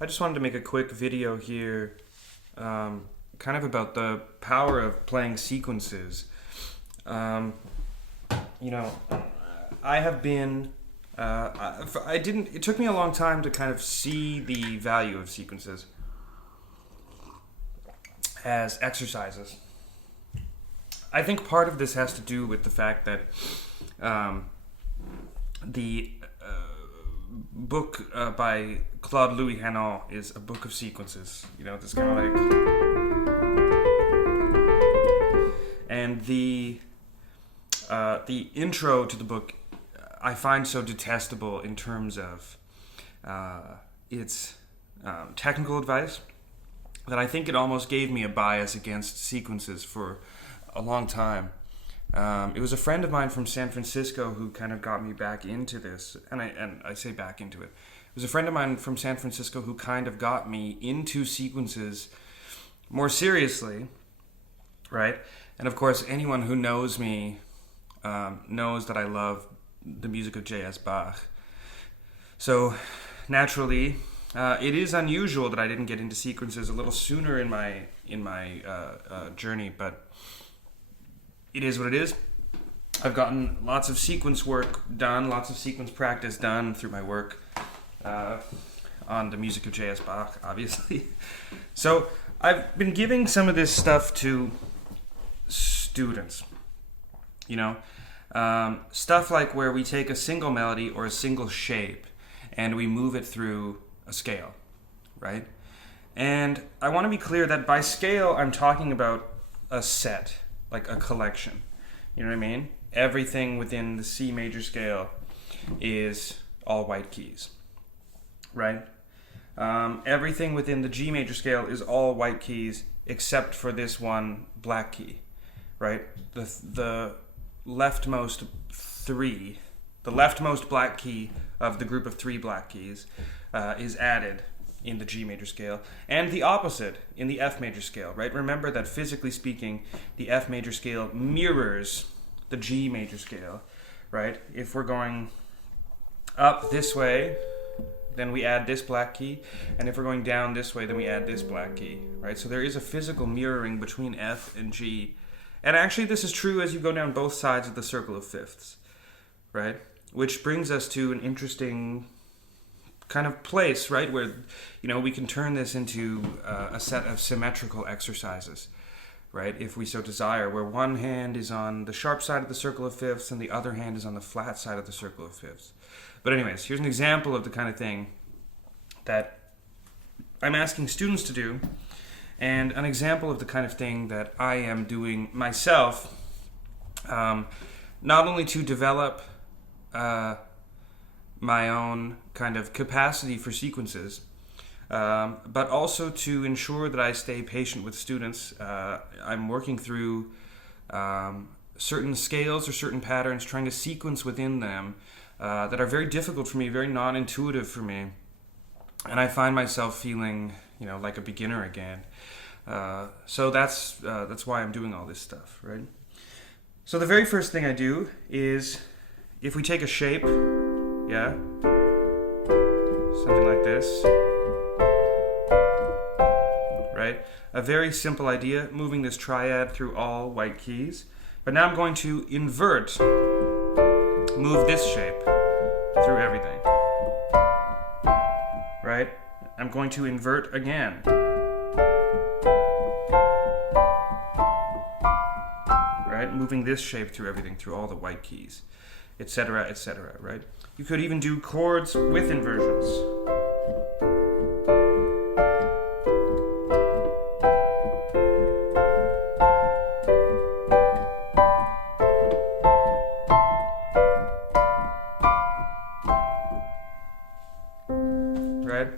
I just wanted to make a quick video here, kind of about the power of playing sequences. Um, you know, I have been, I didn't, it took me a long time to kind of see the value of sequences as exercises. I think part of this has to do with the fact that the book by Claude Louis Hanon is a book of sequences. You know, this kind of like, and the intro to the book I find so detestable in terms of its technical advice that I think it almost gave me a bias against sequences for a long time. It was a friend of mine from San Francisco who kind of got me back into this, and I say back into it. It was a friend of mine from San Francisco who kind of got me into sequences more seriously, right? And of course, anyone who knows me knows that I love the music of J.S. Bach. So naturally, it is unusual that I didn't get into sequences a little sooner in my journey, but it is what it is. I've gotten lots of sequence work done, lots of sequence practice done through my work on the music of J.S. Bach, obviously. So I've been giving some of this stuff to students, you know, stuff like where we take a single melody or a single shape and we move it through a scale, right? And I want to be clear that by scale, I'm talking about a set, like a collection. You know what I mean? Everything within the C major scale is all white keys, right? Everything within the G major scale is all white keys except for this one black key, right? The leftmost black key of the group of three black keys is added in the G major scale, and the opposite in the F major scale, right? Remember that physically speaking, the F major scale mirrors the G major scale, right? If we're going up this way, then we add this black key, and if we're going down this way, then we add this black key, right? So there is a physical mirroring between F and G, and actually this is true as you go down both sides of the circle of fifths, right? Which brings us to an interesting kind of place, right, where, you know, we can turn this into a set of symmetrical exercises, right, if we so desire, where one hand is on the sharp side of the circle of fifths and the other hand is on the flat side of the circle of fifths. But anyways, here's an example of the kind of thing that I'm asking students to do, and an example of the kind of thing that I am doing myself, not only to develop my own kind of capacity for sequences, but also to ensure that I stay patient with students. I'm working through certain scales or certain patterns, trying to sequence within them that are very difficult for me, very non-intuitive for me, and I find myself feeling, you know, like a beginner again. So that's why I'm doing all this stuff, right? So the very first thing I do is, if we take a shape, yeah, something like this, right? A very simple idea, moving this triad through all white keys. But now I'm going to move this shape through everything, right? I'm going to invert again. Right? Moving this shape through everything, through all the white keys, etc., etc., right? You could even do chords with inversions. Right?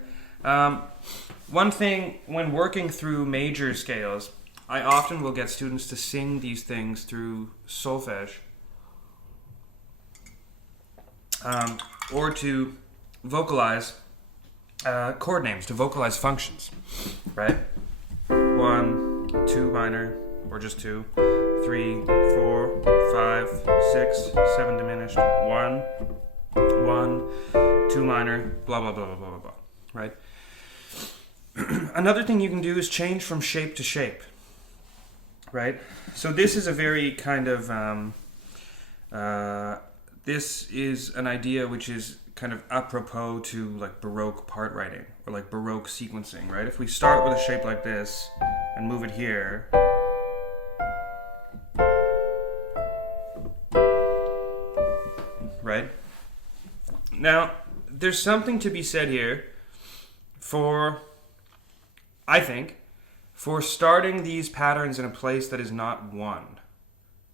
One thing when working through major scales, I often will get students to sing these things through solfege, or to vocalize chord names, to vocalize functions, right? 1, 2 minor, or just 2, 3, 4, 5, 6, 7 diminished, 1, 1, 2 minor, blah, blah, blah, blah, blah, blah, blah, right? Another thing you can do is change from shape to shape, right? So this is a very kind of, this is an idea which is kind of apropos to like Baroque part writing or like Baroque sequencing, right? If we start with a shape like this and move it here, right? Now, there's something to be said here for, I think, for starting these patterns in a place that is not one,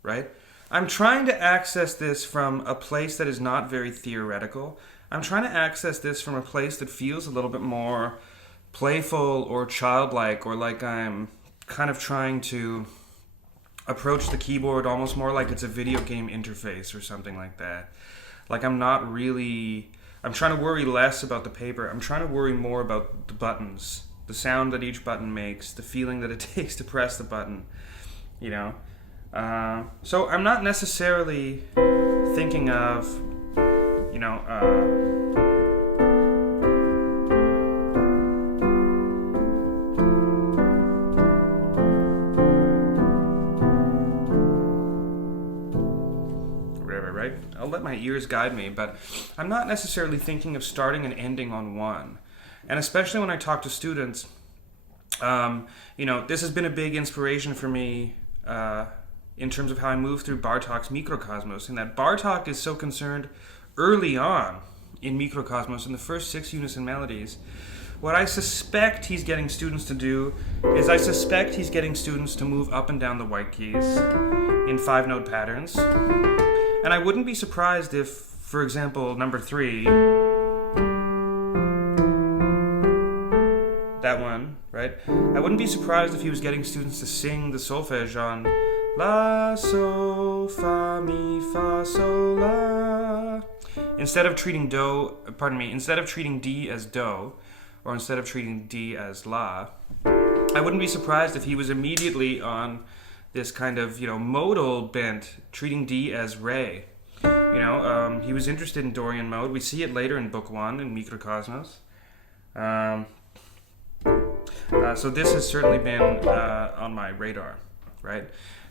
right? I'm trying to access this from a place that is not very theoretical. I'm trying to access this from a place that feels a little bit more playful or childlike, or like I'm kind of trying to approach the keyboard almost more like it's a video game interface or something like that. Like I'm trying to worry less about the paper. I'm trying to worry more about the buttons, the sound that each button makes, the feeling that it takes to press the button, you know? So I'm not necessarily thinking of, you know, whatever, right? I'll let my ears guide me, but I'm not necessarily thinking of starting and ending on one. And especially when I talk to students, you know, this has been a big inspiration for me, in terms of how I move through Bartók's Microcosmos, and that Bartók is so concerned early on in Microcosmos, in the first 6 unison melodies. What I suspect he's getting students to do is I suspect he's getting students to move up and down the white keys in 5-note patterns. And I wouldn't be surprised if, for example, number 3, that one, right? I wouldn't be surprised if he was getting students to sing the solfege on La, Sol, Fa, Mi, Fa, Sol, La. Instead of treating D as Do, or instead of treating D as La, I wouldn't be surprised if he was immediately on this kind of, you know, modal bent, treating D as Re. You know, he was interested in Dorian mode. We see it later in Book 1 in Microcosmos. So this has certainly been on my radar, right?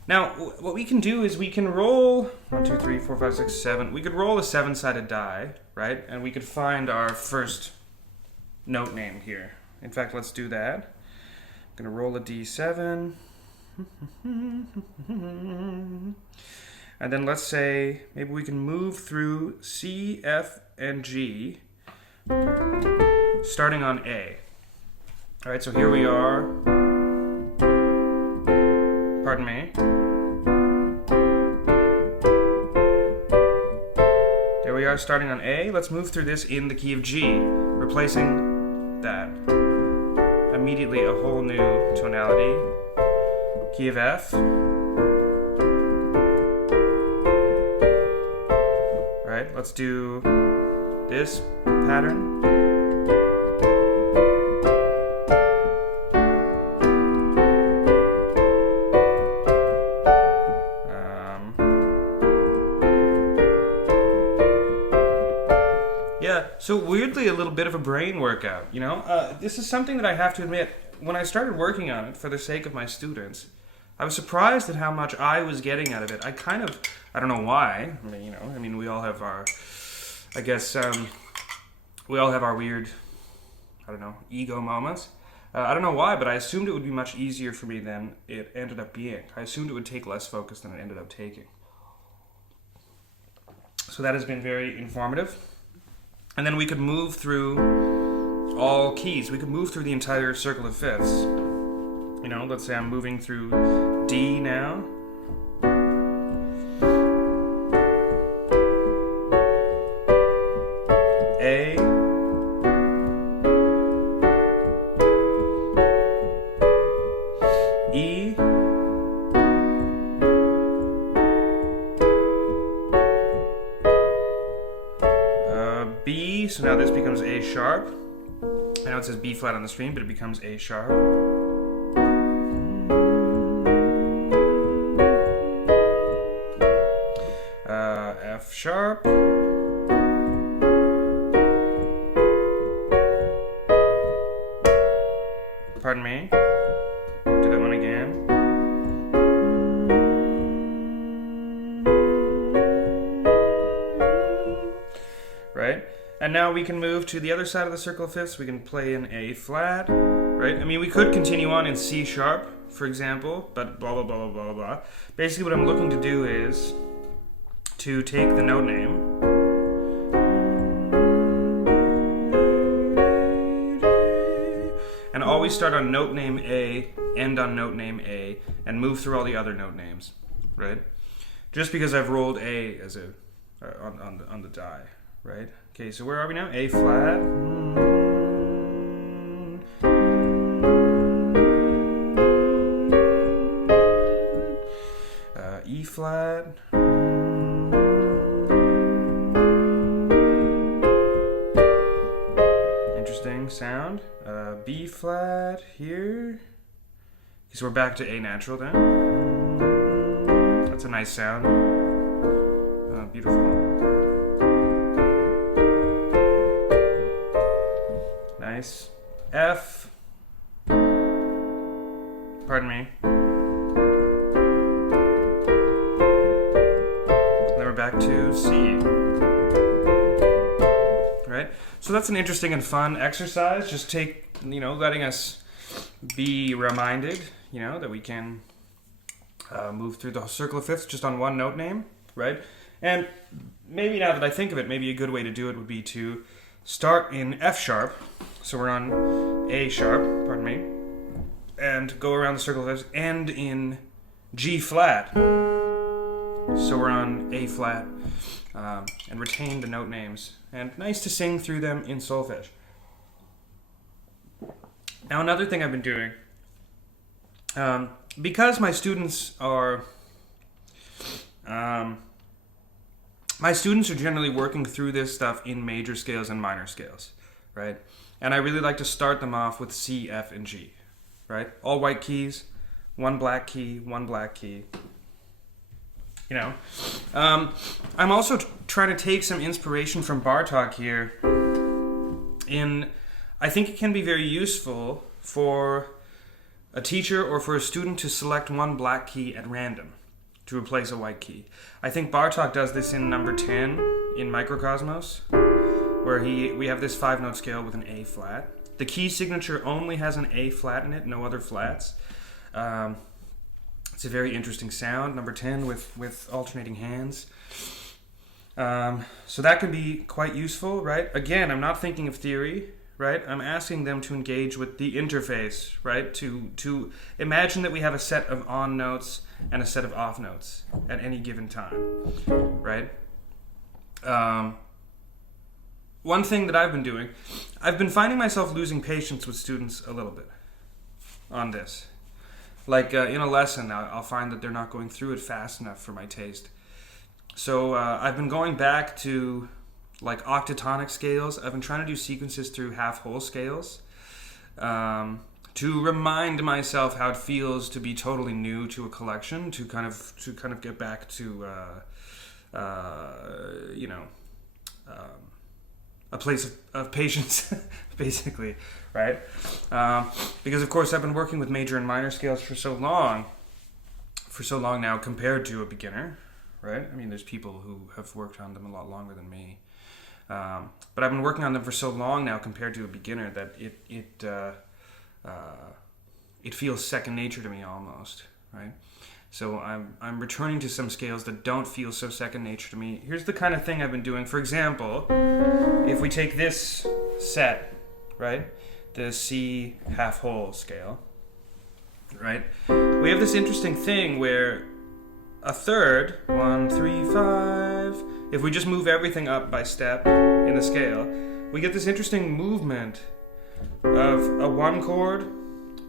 Now, what we can do is we can roll 1, 2, 3, 4, 5, 6, 7. We could roll a 7-sided die, right? And we could find our first note name here. In fact, let's do that. I'm going to roll a D7. And then let's say maybe we can move through C, F, and G, starting on A. All right, so here we are. Pardon me. There we are, starting on A. Let's move through this in the key of G, replacing that. Immediately a whole new tonality. Key of F. Right, let's do this pattern. So weirdly, a little bit of a brain workout, you know? This is something that I have to admit, when I started working on it for the sake of my students, I was surprised at how much I was getting out of it. I don't know why. I mean, you know, we all have our, I guess, we all have our weird, ego moments. I don't know why, but I assumed it would be much easier for me than it ended up being. I assumed it would take less focus than it ended up taking. So that has been very informative. And then we could move through all keys. We could move through the entire circle of fifths. You know, let's say I'm moving through D now. A. E. B, so now this becomes A sharp. I know it says B flat on the screen, but it becomes A sharp. F sharp. Pardon me. Do that one again. Right? And now we can move to the other side of the circle of fifths. We can play in A flat, right? I mean, we could continue on in C sharp, for example, but blah, blah, blah, blah, blah, blah. Basically, what I'm looking to do is to take the note name and always start on note name A, end on note name A, and move through all the other note names, right? Just because I've rolled A as a on the die, right? Okay, so where are we now? A flat. E flat. Interesting sound. B flat here. So we're back to A natural then. That's a nice sound. Beautiful. Nice. F. Pardon me. Then we're back to C. Right? So that's an interesting and fun exercise. Just letting us be reminded, that we can move through the circle of fifths just on one note name, right? And maybe now that I think of it, maybe a good way to do it would be to start in F sharp. So we're on A sharp, pardon me, and go around the circle of fifths, end in G flat. So we're on A flat, and retain the note names. And nice to sing through them in solfege. Now another thing I've been doing, because my students are generally working through this stuff in major scales and minor scales, right? And I really like to start them off with C, F, and G, right? All white keys, one black key, one black key. I'm also trying to take some inspiration from Bartók here. I think it can be very useful for a teacher or for a student to select one black key at random to replace a white key. I think Bartók does this in number 10 in Microcosmos, where we have this 5-note scale with an A flat. The key signature only has an A flat in it, no other flats. It's a very interesting sound, number 10 with alternating hands. So that can be quite useful, right? Again, I'm not thinking of theory, right? I'm asking them to engage with the interface, right? To imagine that we have a set of on notes and a set of off notes at any given time, right? One thing that I've been doing, I've been finding myself losing patience with students a little bit on this. Like in a lesson, I'll find that they're not going through it fast enough for my taste. So I've been going back to like octatonic scales. I've been trying to do sequences through half-whole scales to remind myself how it feels to be totally new to a collection, to kind of get back to a place of patience, basically, right? Because of course I've been working with major and minor scales for so long now compared to a beginner, right? I mean, there's people who have worked on them a lot longer than me, but I've been working on them for so long now compared to a beginner that it feels second nature to me almost, right? So I'm returning to some scales that don't feel so second nature to me. Here's the kind of thing I've been doing. For example, if we take this set, right, the C half-whole scale, right, we have this interesting thing where a third, 1, 3, 5, if we just move everything up by step in the scale, we get this interesting movement of a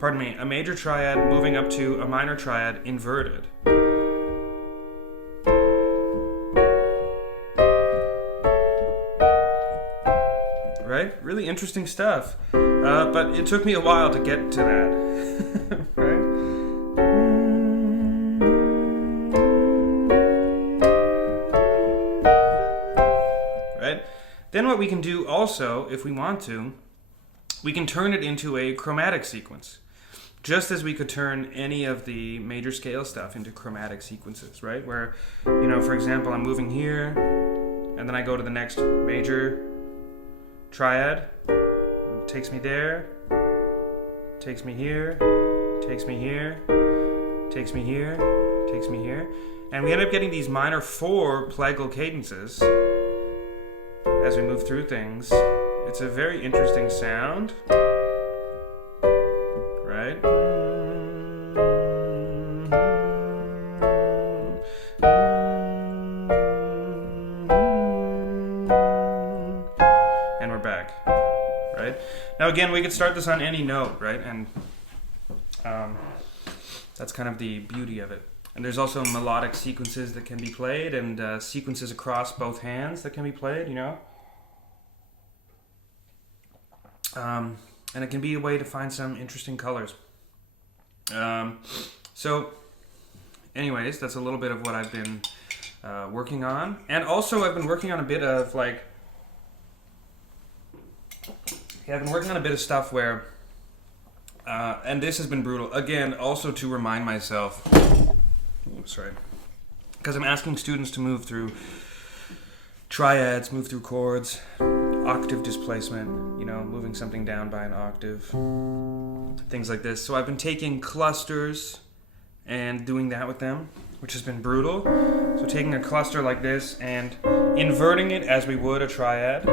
a major triad moving up to a minor triad inverted. Right? Really interesting stuff. But it took me a while to get to that. Right? Right? Then what we can do also, if we want to, we can turn it into a chromatic sequence. Just as we could turn any of the major scale stuff into chromatic sequences, right? Where, for example, I'm moving here, and then I go to the next major triad. It takes me there, takes me here, takes me here, takes me here, takes me here. And we end up getting these minor 4 plagal cadences as we move through things. It's a very interesting sound. Right? And we're back. Right? Now again, we could start this on any note, right? And that's kind of the beauty of it. And there's also melodic sequences that can be played, and sequences across both hands that can be played, and it can be a way to find some interesting colors. So, anyways, that's a little bit of what I've been working on. And also, I've been working on a bit of, I've been working on a bit of stuff where, and this has been brutal, again, also to remind myself, because I'm asking students to move through triads, move through chords, octave displacement, moving something down by an octave, things like this. So I've been taking clusters and doing that with them, which has been brutal. So taking a cluster like this and inverting it as we would a triad.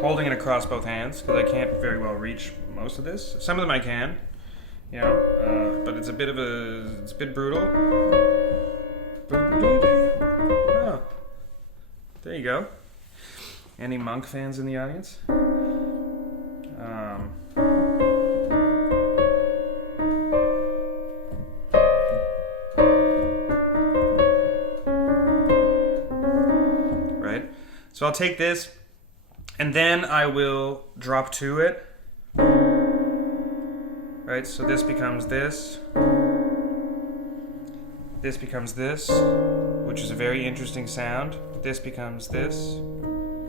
Holding it across both hands, because I can't very well reach most of this. Some of them I can, but it's a bit brutal. Oh, there you go. Any Monk fans in the audience? Right? So I'll take this, and then I will drop to it. Right? So this becomes this. This becomes this, which is a very interesting sound. This becomes this.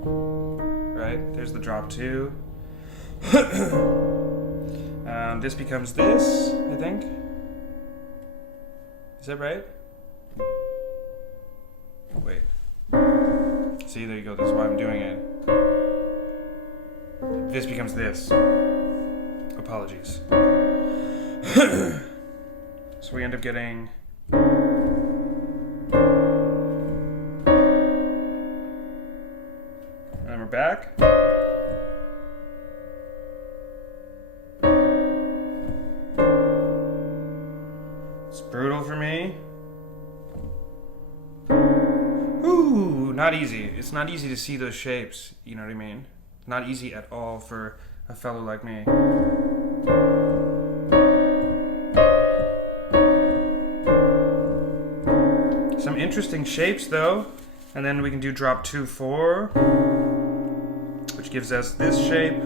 Right? There's the drop 2. This becomes this, I think. Is that right? Wait. See, there you go. That's why I'm doing it. This becomes this. Apologies. So we end up getting... And we're back. It's brutal for me. Ooh, not easy. It's not easy to see those shapes, you know what I mean? Not easy at all for a fellow like me. Some interesting shapes though. And then we can do drop 2, 4, which gives us this shape.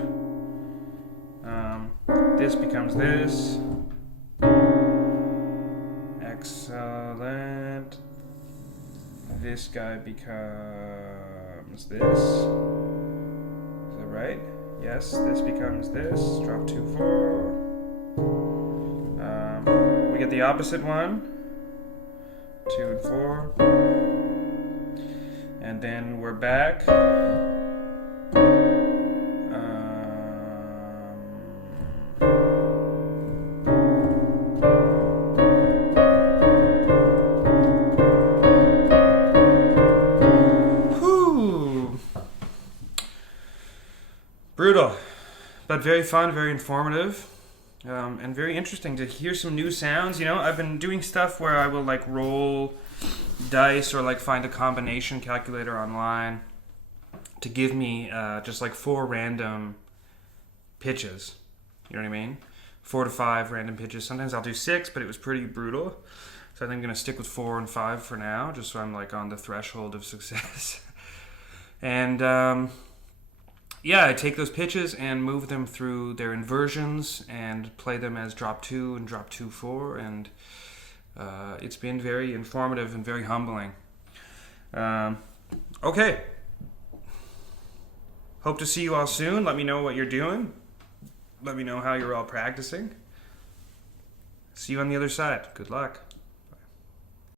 This becomes this. Excellent. This guy becomes this. Is that right? Yes, this becomes this. Drop 2, 4. We get the opposite one. 2 and 4. And then we're back. Brutal, but very fun, very informative, and very interesting to hear some new sounds. I've been doing stuff where I will roll dice or find a combination calculator online to give me just 4 random pitches. You know what I mean? 4 to 5 random pitches. Sometimes I'll do 6, but it was pretty brutal. So I think I'm going to stick with 4 and 5 for now, just so I'm on the threshold of success. And I take those pitches and move them through their inversions and play them as drop 2 and drop 2, 4, and it's been very informative and very humbling. Okay. Hope to see you all soon. Let me know what you're doing. Let me know how you're all practicing. See you on the other side. Good luck.